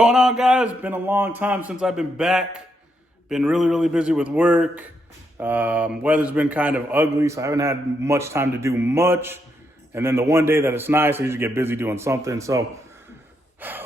going on, guys? Been a long time since I've been back. Been really busy with work. Weather's been kind of ugly, so I haven't had much time to do much. And then the one day that it's nice, I usually get busy doing something. So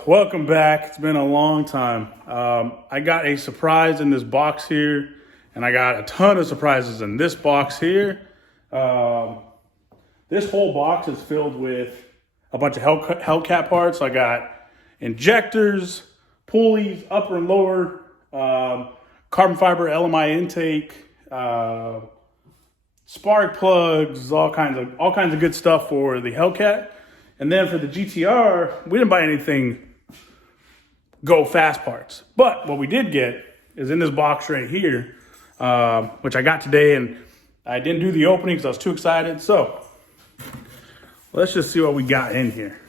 welcome back. It's been a long time. I got a surprise in this box here, and I got a ton of surprises in this box here. This whole box is filled with a bunch of Hellcat parts. So I got injectors, pulleys, upper and lower, carbon fiber LMI intake, spark plugs, all kinds of good stuff for the Hellcat. And then for the GTR, we didn't buy anything go fast parts. But what we did get is in this box right here, which I got today, and I didn't do the opening because I was too excited. So let's just see what we got in here.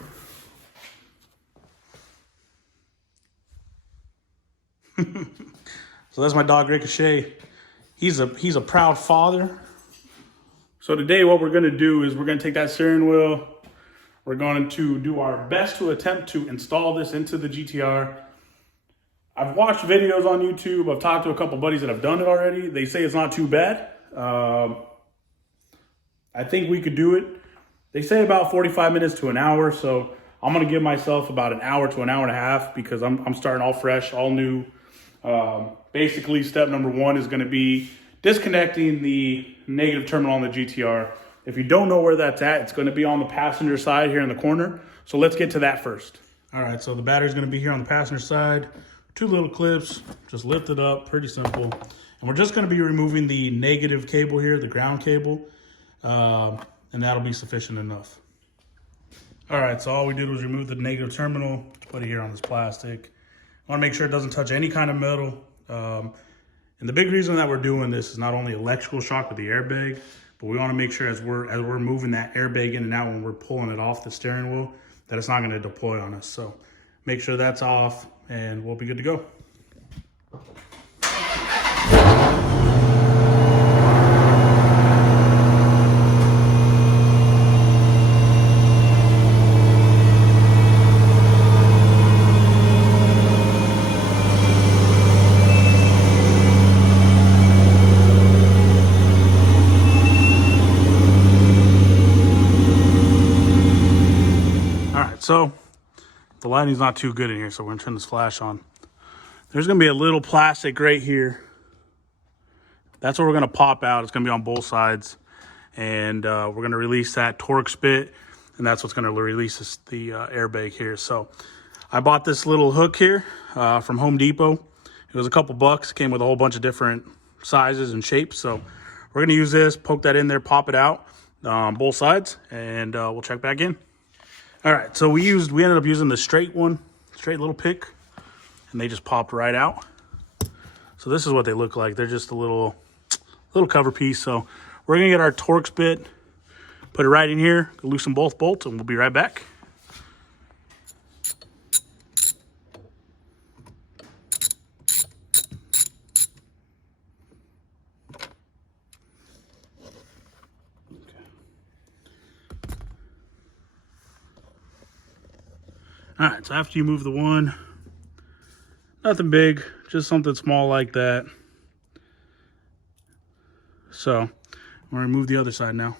So that's my dog Ricochet. He's a proud father. So today what we're gonna do is we're gonna take that steering wheel. We're going to do our best to attempt to install this into the GTR. I've watched videos on YouTube. I've talked to a couple buddies that have done it already. They say it's not too bad. I think we could do it. They say about 45 minutes to an hour. So I'm gonna give myself about an hour to an hour and a half because I'm starting all fresh, all new. Basically, step number one is going to be disconnecting the negative terminal on the GTR. If you don't know where that's at, it's going to be on the passenger side here in the corner. So let's get to that first. All right, so the battery's going to be here on the passenger side. Two little clips, just lift it up, pretty simple. And we're just going to be removing the negative cable here, the ground cable, and that'll be sufficient enough. All right, so all we did was remove the negative terminal, put it here on this plastic. I want to make sure it doesn't touch any kind of metal. And the big reason that we're doing this is not only electrical shock with the airbag, but we want to make sure as we're moving that airbag in and out when we're pulling it off the steering wheel, that it's not going to deploy on us. So make sure that's off and we'll be good to go. So the lighting's not too good in here, so we're gonna turn this flash on. There's gonna be a little plastic right here. That's what we're gonna pop out. It's gonna be on both sides. And we're gonna release that torque spit, and that's what's gonna release the airbag here. So I bought this little hook here from Home Depot. It was a couple bucks, came with a whole bunch of different sizes and shapes. So we're gonna use this, poke that in there, pop it out on both sides, and we'll check back in. All right, so we ended up using the straight little pick, and they just popped right out. So this is what they look like. They're just a little cover piece. So we're gonna get our Torx bit, put it right in here, loosen both bolts, and we'll be right back. All right, so after you move the one, nothing big, just something small like that. So I'm gonna remove the other side now.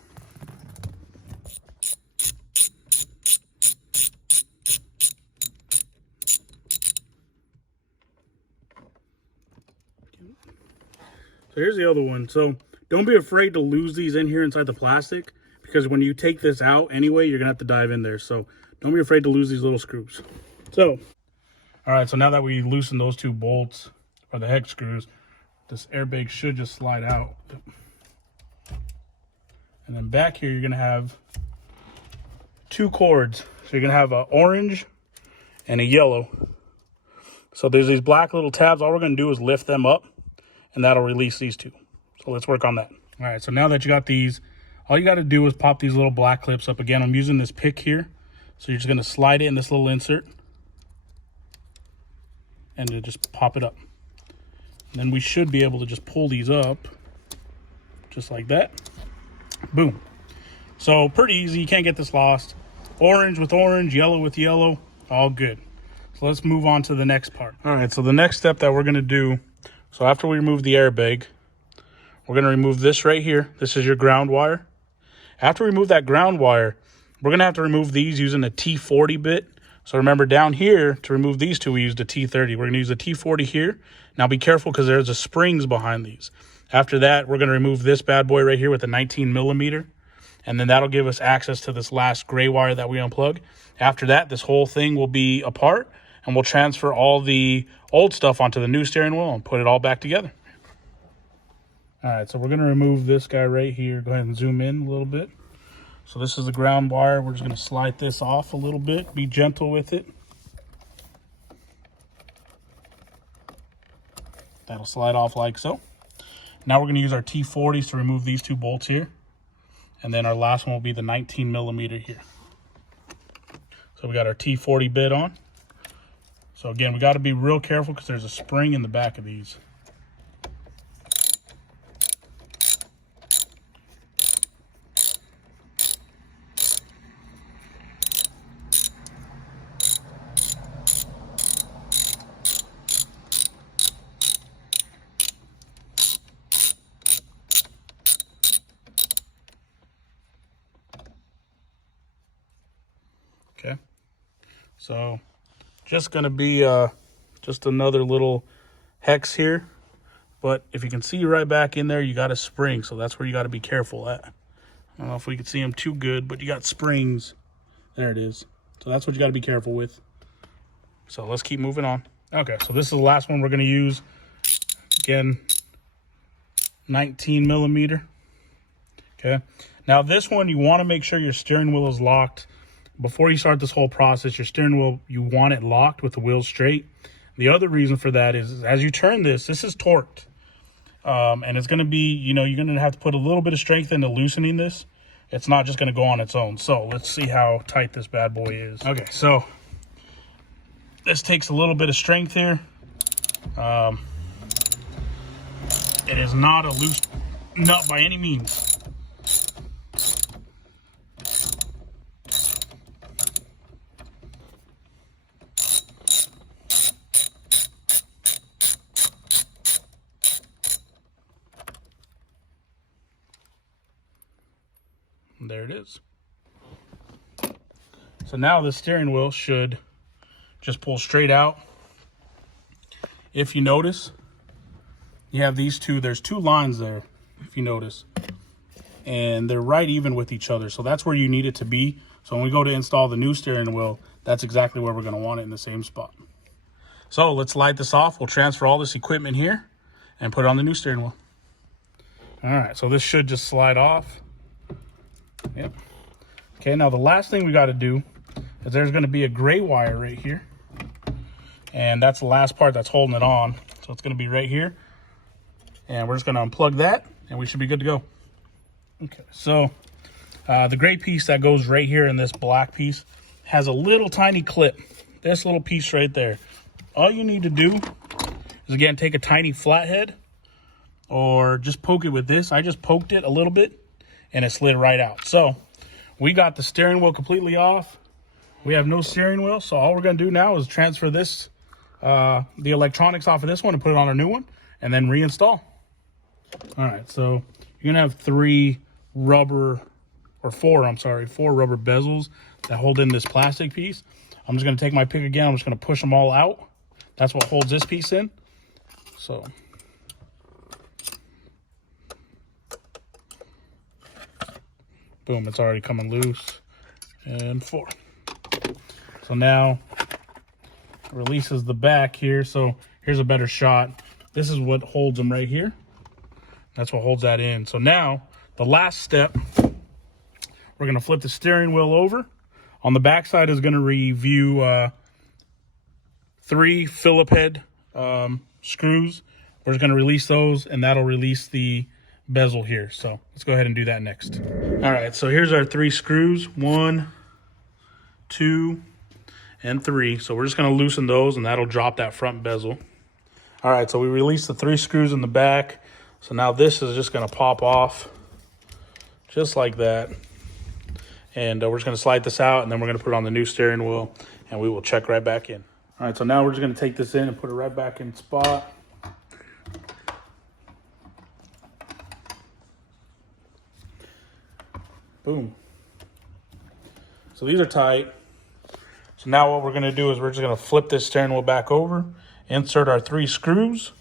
So here's the other one. So don't be afraid to lose these in here inside the plastic, because when you take this out anyway, you're gonna have to dive in there. So don't be afraid to lose these little screws. So, all right, so now that we loosened those two bolts, or the hex screws, this airbag should just slide out. And then back here, you're gonna have two cords. So you're gonna have an orange and a yellow. So there's these black little tabs. All we're gonna do is lift them up, and that'll release these two. So let's work on that. All right, so now that you got these, all you gotta do is pop these little black clips up. Again, I'm using this pick here. So you're just going to slide it in this little insert and to just pop it up. And then we should be able to just pull these up just like that. Boom. So pretty easy. You can't get this lost. Orange with orange, yellow with yellow, all good. So let's move on to the next part. All right, so the next step that we're gonna do, so after we remove the airbag, we're gonna remove this right here. This is your ground wire. After we remove that ground wire, we're gonna have to remove these using a T40 bit. So remember down here, to remove these two, we used a T30. We're gonna use a T40 here. Now be careful because there's a springs behind these. After that, we're gonna remove this bad boy right here with a 19 millimeter. And then that'll give us access to this last gray wire that we unplug. After that, this whole thing will be apart, and we'll transfer all the old stuff onto the new steering wheel and put it all back together. All right, so we're gonna remove this guy right here. Go ahead and zoom in a little bit. So this is the ground wire. We're just gonna slide this off a little bit. Be gentle with it. That'll slide off like so. Now we're gonna use our T40s to remove these two bolts here. And then our last one will be the 19 millimeter here. So we got our T40 bit on. So again, we got to be real careful because there's a spring in the back of these. Okay, so just gonna be just another little hex here, but if you can see right back in there, you got a spring, so that's where you got to be careful at. I don't know if we can see them too good, but you got springs. There it is. So that's what you got to be careful with. So let's keep moving on. Okay, so this is the last one we're gonna use. Again, 19 millimeter. Okay, now this one, you want to make sure your steering wheel is locked. Before you start this whole process, your steering wheel, you want it locked with the wheels straight. The other reason for that is as you turn this is torqued. And it's going to be, you're going to have to put a little bit of strength into loosening this. It's not just going to go on its own. So let's see how tight this bad boy is. Okay, so this takes a little bit of strength here. It is not a loose nut by any means. There it is. So now the steering wheel should just pull straight out. If you notice, you have these two, there's two lines there, if you notice, and they're right even with each other. So that's where you need it to be. So when we go to install the new steering wheel, that's exactly where we're going to want it, in the same spot. So let's light this off. We'll transfer all this equipment here and put it on the new steering wheel. All right, so this should just slide off. Yep. Okay, now the last thing we got to do is there's going to be a gray wire right here. And that's the last part that's holding it on. So it's going to be right here. And we're just going to unplug that, and we should be good to go. Okay, so the gray piece that goes right here in this black piece has a little tiny clip. This little piece right there. All you need to do is, again, take a tiny flathead or just poke it with this. I just poked it a little bit, and it slid right out. So we got the steering wheel completely off. We have no steering wheel. So all we're going to do now is transfer this, the electronics off of this one and put it on our new one, and then reinstall. All right, so you're going to have four rubber bezels that hold in this plastic piece. I'm just going to take my pick again. I'm just going to push them all out. That's what holds this piece in. So boom, it's already coming loose. And 4. So now it releases the back here. So here's a better shot. This is what holds them right here. That's what holds that in. So now the last step, we're going to flip the steering wheel over. On the back side is going to review 3 Phillip head screws. We're just going to release those, and that'll release the bezel here. So let's go ahead and do that next. All right, so here's our 3 screws. 1, 2, and 3. So we're just going to loosen those, and that'll drop that front bezel. All right, so we released the 3 screws in the back. So now this is just going to pop off just like that. And we're just going to slide this out, and then we're going to put it on the new steering wheel, and we will check right back in. All right, so now we're just gonna take this in and put it right back in spot. Boom. So these are tight. So now what we're gonna do is we're just gonna flip this steering wheel back over, insert our 3 screws,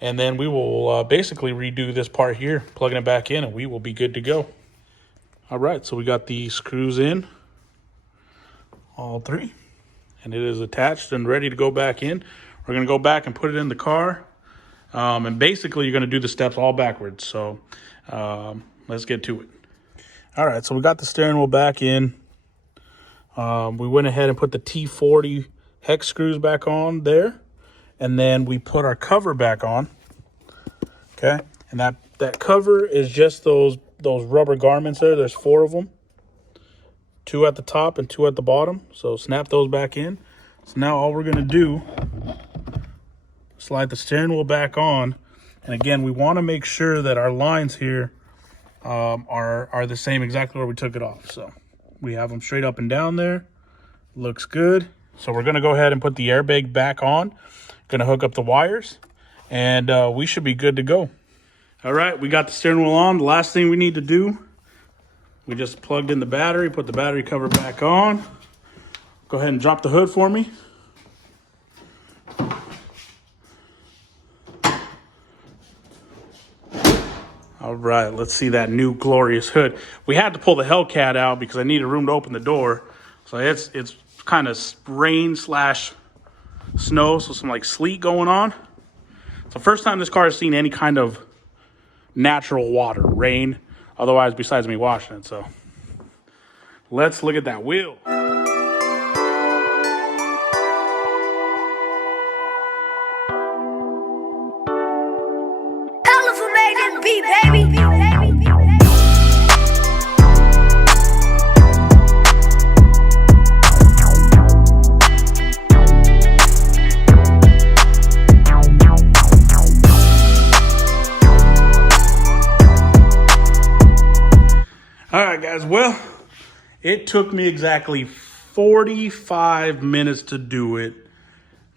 and then we will basically redo this part here, plugging it back in, and we will be good to go. All right, so we got the screws in, all 3. And it is attached and ready to go back in. We're gonna go back and put it in the car. And basically you're gonna do the steps all backwards. So let's get to it. All right, so we got the steering wheel back in. We went ahead and put the T40 hex screws back on there. And then we put our cover back on, okay? And that cover is just those rubber garments there. There's 4 of them. 2 at the top and 2 at the bottom. So snap those back in. So now all we're gonna do, slide the steering wheel back on. And again, we wanna make sure that our lines here are the same exactly where we took it off. So we have them straight up and down there. Looks good. So we're gonna go ahead and put the airbag back on. Gonna hook up the wires and we should be good to go. All right, we got the steering wheel on. The last thing we need to do, we just plugged in the battery, put the battery cover back on. Go ahead and drop the hood for me. All right, let's see that new glorious hood. We had to pull the Hellcat out because I needed room to open the door. So it's kind of rain / snow, so some like sleet going on. It's the first time this car has seen any kind of natural water, rain. Otherwise, besides me washing it, so let's look at that wheel. All right, guys, well, it took me exactly 45 minutes to do it.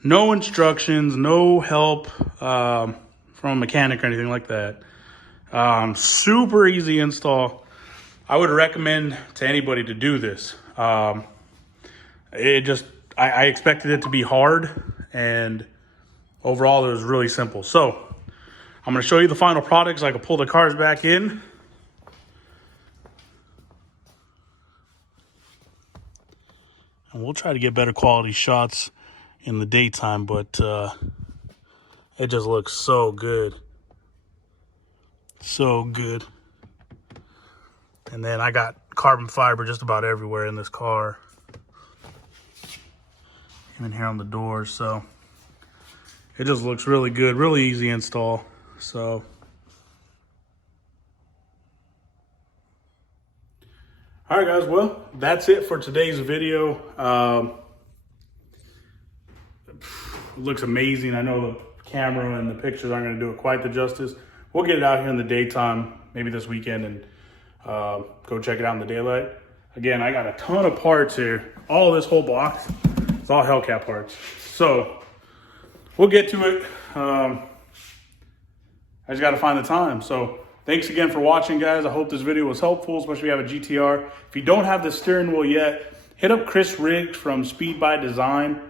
No instructions, no help from a mechanic or anything like that. Super easy install. I would recommend to anybody to do this. I expected it to be hard, and overall it was really simple. So I'm gonna show you the final product so I can pull the cars back in. And we'll try to get better quality shots in the daytime, but it just looks so good. So good. And then I got carbon fiber just about everywhere in this car. Even here on the doors, so it just looks really good, really easy install. So all right, guys, well, that's it for today's video. It looks amazing. I know the camera and the pictures aren't gonna do it quite the justice. We'll get it out here in the daytime, maybe this weekend, and go check it out in the daylight. Again, I got a ton of parts here. All this whole box, it's all Hellcat parts. So we'll get to it. I just gotta find the time. So thanks again for watching, guys. I hope this video was helpful, especially if you have a GTR. If you don't have the steering wheel yet, hit up Chris Riggs from Speed by Design.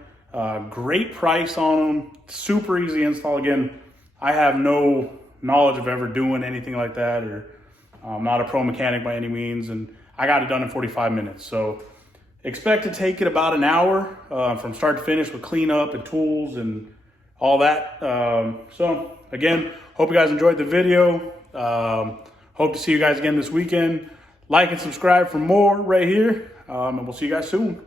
Great price on them. Super easy install. Again, I have no knowledge of ever doing anything like that, or I'm not a pro mechanic by any means, and I got it done in 45 minutes. So expect to take it about an hour from start to finish with cleanup and tools and all that. So again, hope you guys enjoyed the video. Hope to see you guys again this weekend. Like and subscribe for more right here, and we'll see you guys soon.